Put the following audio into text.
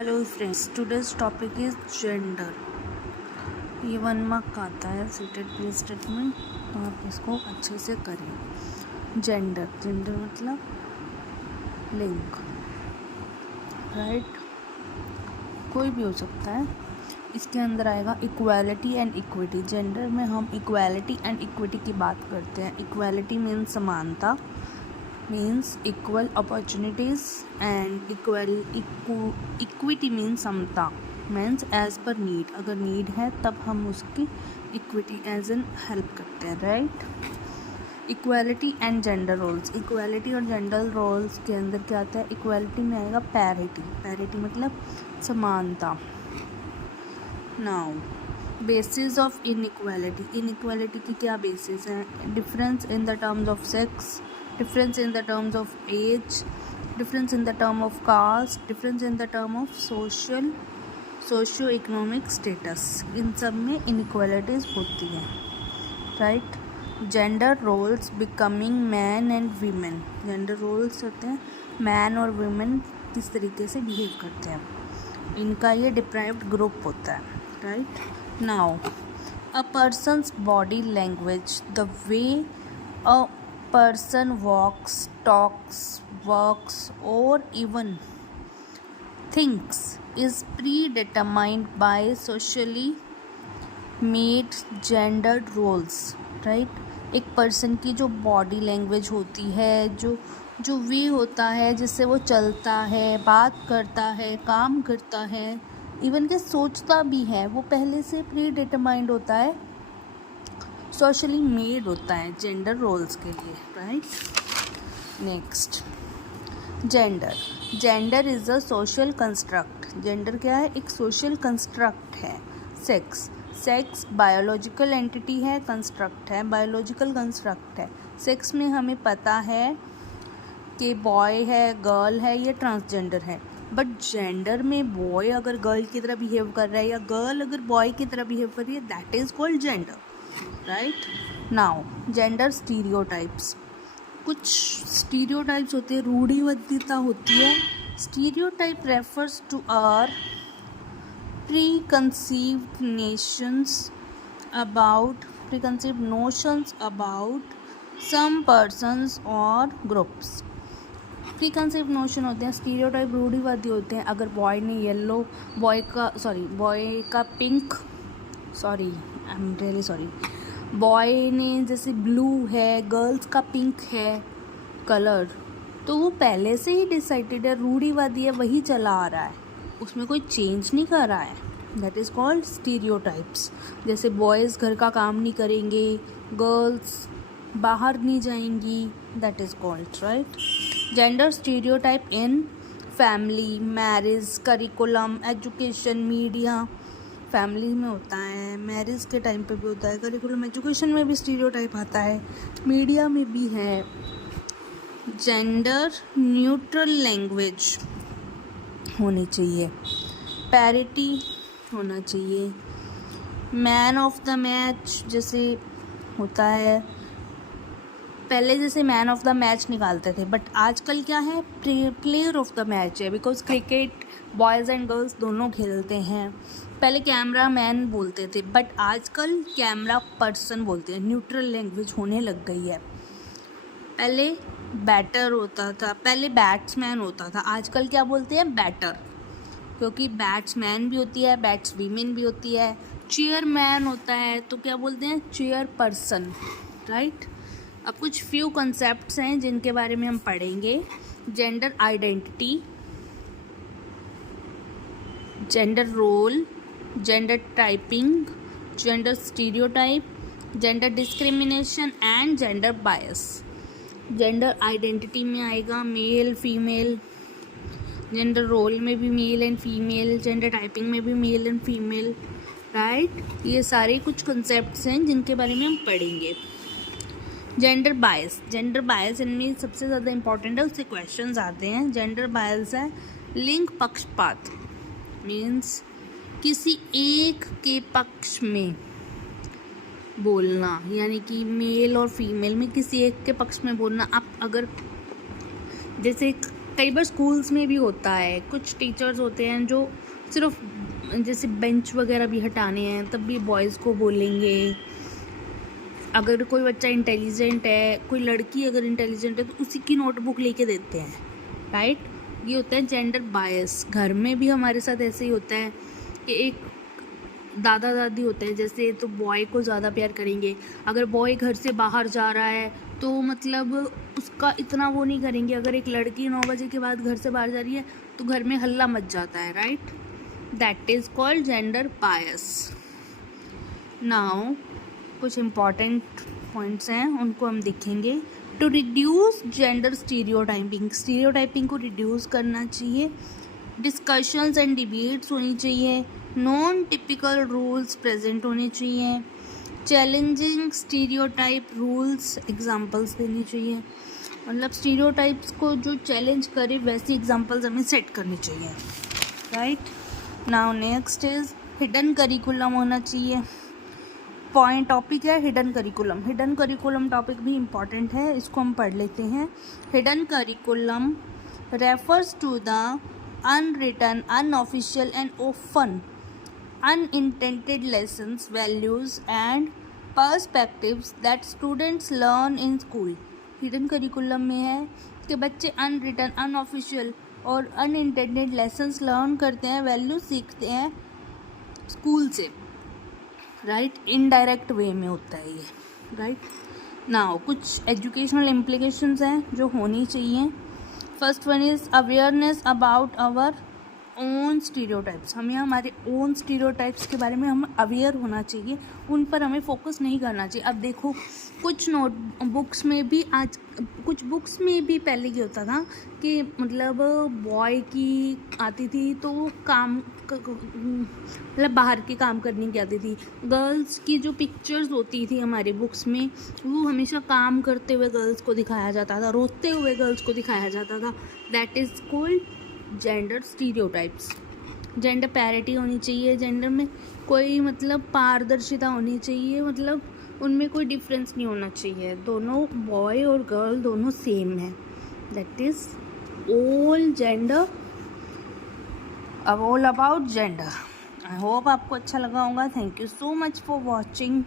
Hello friends, today's topic is gender. ये 1 mark का आता है सीटेड प्री स्टेटमेंट, तो आप इसको अच्छे से करें। जेंडर मतलब लिंग, राइट, कोई भी हो सकता है। इसके अंदर आएगा इक्वालिटी एंड इक्विटी। जेंडर में हम इक्वालिटी एंड इक्विटी की बात करते हैं। इक्वालिटी मीन्स समानता, means equal opportunities, and equity means समता, means as per need। अगर need है तब हम उसकी equity as in help करते हैं, right। Equality and gender roles. Equality और जेंडर रोल्स के अंदर क्या आता है? इक्वालिटी में आएगा पैरिटी। पैरिटी मतलब समानता। Now basis of inequality. Inequality की क्या बेसिस हैं? Difference in the terms of sex, difference in the terms of age, difference in the term of caste, difference in the term of socio-economic status। इन सब में inequalities होती हैं, right। gender roles becoming man and women। gender roles होते हैं man और women किस तरीके से behave करते हैं, इनका ये deprived group होता है, right। now a person's body language, the way a person walks, talks, works, or even thinks is predetermined by socially made gendered roles, right। एक पर्सन की जो बॉडी लैंग्वेज होती है, जो वे होता है जिससे वो चलता है, बात करता है, काम करता है, इवन के सोचता भी है, वो पहले से प्रीडिटरमाइंड होता है, सोशली मेड होता है जेंडर रोल्स के लिए, right. Next, gender. Gender is a social construct. Gender क्या है? एक सोशल कंस्ट्रक्ट है। सेक्स, सेक्स बायोलॉजिकल एंटिटी है, कंस्ट्रक्ट है, बायोलॉजिकल कंस्ट्रक्ट है। सेक्स में हमें पता है कि बॉय है, गर्ल है, या ट्रांसजेंडर है। बट जेंडर में बॉय अगर गर्ल की तरह बिहेव कर रहा है या गर्ल अगर बॉय की तरह बिहेव कर रही है, that is called gender, right. Now gender stereotypes. कुछ स्टीरियोटाइप्स होते हैं, रूढ़िवादिता होती है। Stereotype refers to our preconceived notions about some persons और ग्रुप्स। प्रीकंसीव्ड नोशन होते हैं, स्टीरियोटाइप रूढ़िवादी होते हैं। अगर बॉय ने येलो, बॉय का pink, I am really sorry, boy ने जैसे ब्लू है, गर्ल्स का पिंक है कलर, तो वो पहले से ही डिसाइडेड है, रूढ़िवादी है, वही चला आ रहा है, उसमें कोई चेंज नहीं कर रहा है। That is called stereotypes. जैसे बॉयज़ घर का काम नहीं करेंगे, गर्ल्स बाहर नहीं जाएंगी, that is called, right. Gender stereotype in family, marriage, curriculum, education, media. Family में होता है, मैरिज के टाइम पे भी होता है, करिकुलम एजुकेशन में भी स्टीरियोटाइप आता है, मीडिया में भी है। जेंडर न्यूट्रल लैंग्वेज होनी चाहिए, पैरिटी होना चाहिए। मैन ऑफ द मैच जैसे होता है, पहले जैसे मैन ऑफ द मैच निकालते थे, बट आजकल क्या है, प्लेयर ऑफ द मैच है, because cricket boys and girls दोनों खेलते हैं। पहले कैमरा मैन बोलते थे, बट आजकल कैमरा पर्सन बोलते हैं। न्यूट्रल लैंग्वेज होने लग गई है। पहले बैटर होता था, पहले बैट्समैन होता था, आजकल क्या बोलते हैं? बैटर, क्योंकि बैट्समैन भी होती है, बैट्स वीमेन भी होती है। चेयरमैन होता है तो क्या बोलते हैं? Chair person, right. अब कुछ फ्यू कंसेप्ट्स हैं जिनके बारे में हम पढ़ेंगे। Gender identity, gender role, gender typing, gender stereotype, gender discrimination and gender bias. Gender identity में आएगा मेल फीमेल, जेंडर रोल में भी male and female, gender typing में भी मेल एंड फीमेल, राइट। ये सारे कुछ कंसेप्ट्स हैं जिनके बारे में हम पढ़ेंगे। जेंडर बायस, जेंडर बायस इनमें सबसे ज़्यादा इंपॉर्टेंट है, उससे क्वेश्चंस आते हैं। जेंडर बायस है लिंग पक्षपात, मीन्स किसी एक के पक्ष में बोलना, यानी कि मेल और फीमेल में किसी एक के पक्ष में बोलना। आप अगर जैसे कई बार स्कूल्स में भी होता है, कुछ टीचर्स होते हैं जो सिर्फ जैसे बेंच वगैरह भी हटाने हैं तब भी बॉयज़ को बोलेंगे। अगर कोई बच्चा इंटेलिजेंट है, कोई लड़की अगर इंटेलिजेंट है तो उसी की नोटबुक लेके देते हैं, राइट। ये होता है जेंडर बायस। घर में भी हमारे साथ ऐसे ही होता है कि एक दादा दादी होते हैं जैसे, तो बॉय को ज़्यादा प्यार करेंगे। अगर बॉय घर से बाहर जा रहा है तो मतलब उसका इतना वो नहीं करेंगे। अगर एक लड़की 9 बजे के बाद घर से बाहर जा रही है तो घर में हल्ला मच जाता है, right. That is called gender bias. Now कुछ इम्पॉर्टेंट पॉइंट्स हैं, उनको हम देखेंगे। टू रिड्यूस जेंडर स्टीरियोटाइपिंग को रिड्यूस करना चाहिए। डिस्कशंस एंड डिबेट्स होनी चाहिए। नॉन टिपिकल रूल्स प्रेजेंट होने चाहिए। चैलेंजिंग स्टीरियोटाइप रूल्स एग्जांपल्स देनी चाहिए। मतलब स्टीरियोटाइप्स को जो चैलेंज करे वैसी एग्जांपल्स हमें सेट करनी चाहिए, right. Now next is hidden curriculum होना चाहिए। पॉइंट टॉपिक है hidden curriculum. Hidden curriculum topic भी इम्पॉर्टेंट है, इसको हम पढ़ लेते हैं। Hidden curriculum refers to the unwritten, unofficial and often unintended lessons, values and perspectives that students learn in school. Hidden curriculum में है कि बच्चे अनरिटन, अनऑफिशियल और अनइंटेंडेड लेसन्स लर्न करते हैं, वैल्यूज सीखते हैं स्कूल से, राइट। इनडायरेक्ट वे में होता है ये, राइट। नाउ कुछ एजुकेशनल इम्प्लीकेशंस हैं जो होनी चाहिए। First one is awareness about our own stereotypes. हमें हमारे ओन स्टीरियोटाइप्स के बारे में हम अवेयर होना चाहिए, उन पर हमें फोकस नहीं करना चाहिए। अब देखो कुछ बुक्स में भी पहले ये होता था कि मतलब बॉय की आती थी तो काम मतलब बाहर के काम करने की आती थी। गर्ल्स की जो पिक्चर्स होती थी हमारे बुक्स में वो हमेशा काम करते हुए गर्ल्स को दिखाया जाता था, रोते हुए गर्ल्स को दिखाया जाता था। That is called gender stereotypes. Gender parity होनी चाहिए, जेंडर में कोई मतलब पारदर्शिता होनी चाहिए, मतलब उनमें कोई डिफरेंस नहीं होना चाहिए, दोनों बॉय और गर्ल दोनों सेम है। That is all about gender. I hope आपको अच्छा लगा होगा। Thank you so much for watching.